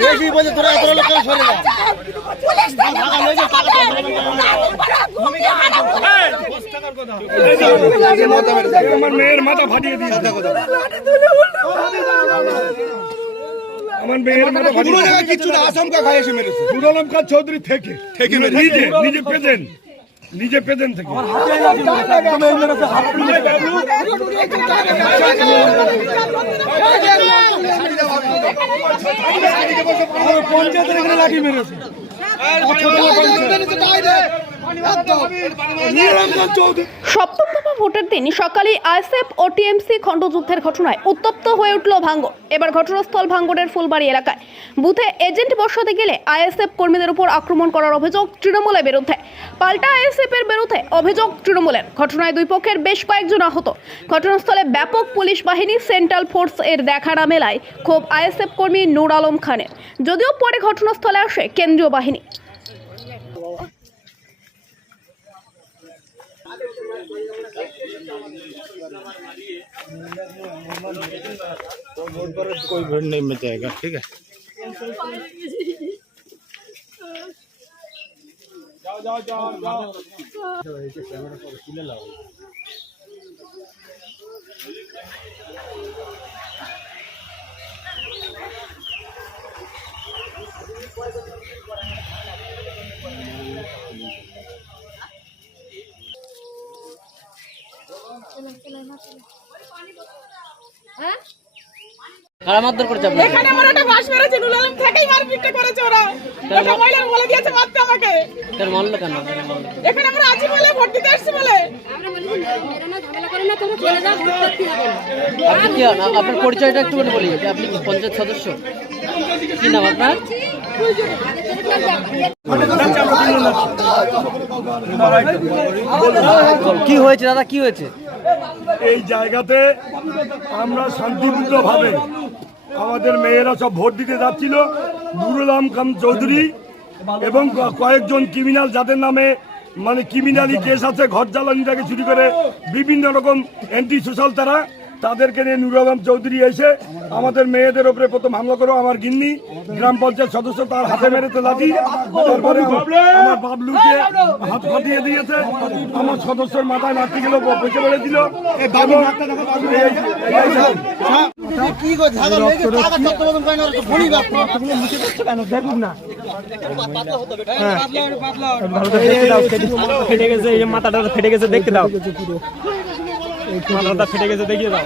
বেশি বলছে তোরা এত লোক কেন সরে যা। আমার মেয়ের মাথা ফাটিয়ে দিয়েছে। আমার মেয়ের মাথা পুরো জায়গায় কিচ্ছু না আসমকা খাই এসে মেরেছে নুর খান চৌধুরী থেকে থেকে। নিজে নিজে পেতেন নিজে পেতেন থেকে পঞ্চায়েতের এখানে লাঠি মেরেছে সপ্তম দফা ভোটের দিন সকালে আইএসএফ ও টিএমসি খণ্ডযুদ্ধের ঘটনায় উত্তপ্ত হয়ে উঠল ভাঙ্গর এবার ঘটনাস্থল ভাঙ্গরের ফুলবাড়ি এলাকায়। বুথে এজেন্ট বসাতে গেলে আইএসএফ কর্মীদের উপর আক্রমণ করার অভিযোগ তৃণমূলের বিরুদ্ধে। পাল্টা আইএসএফ এর বিরুদ্ধে অভিযোগ তৃণমূলের। ঘটনায় দুই পক্ষের বেশ কয়েকজন আহত। ঘটনাস্থলে ব্যাপক পুলিশ বাহিনী সেন্ট্রাল ফোর্স এর দেখা না মেলায় ক্ষোভ আইএসএফ কর্মী নূর আলম খানের। যদিও পরে ঘটনাস্থলে আসে কেন্দ্রীয় বাহিনী। पर कोई भीड़ नहीं मचाएगा ठीक है? जाओ जाओ जाओ जाओ। এখানে আমার একটা বাস মেরেছে নুল আলম থেকেই মারপিটটা করেছে ওরা। মহিলার বলে দিয়েছে মারতে আমাকে। এখানে আমরা আছি বলে ভোট দিতে এসছি বলে। আপনি কি আপনার পরিচয়টা একটু বলি আপনি কি পঞ্চায়েত সদস্য? কি নাম আপনার? কি হয়েছে দাদা? কি হয়েছে? এই জায়গাতে আমরা শান্তিপূর্ণভাবে আমাদের মেয়েরা সব ভোট দিতে যাচ্ছিল। নুরুল খান চৌধুরী এবং কয়েকজন ক্রিমিনাল যাদের নামে মানে ক্রিমিনালি কেস আছে, ঘর জ্বালানি থেকে শুরু করে বিভিন্ন রকম অ্যান্টি সোশ্যাল তারা তাদেরকে নিয়ে নুরুল আলম চৌধুরী এসে আমাদের মেয়েদের উপরে প্রথম হামলা করো আমার গিন্নি গ্রাম পঞ্চায়েত সদস্য তার হাতে মেরেছে লাঠি তারপরে আমার বাবলুকে হাত ফাটিয়ে দিয়েছে আমার সদস্যর মাথায় লাঠি গেল বেঁচে পড়ে দিল পায় না ফেটে গেছে এই যে মাথাটা ফেটে গেছে দেখতে দাও মাথাটা ফেটে গেছে দেখিয়ে দাও।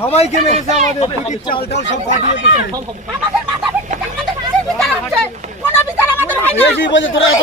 সবাইকে মেরেছে আমাদের পিটির চাল টাল সব ফাটিয়ে দিয়েছে। বলছে তোরা এত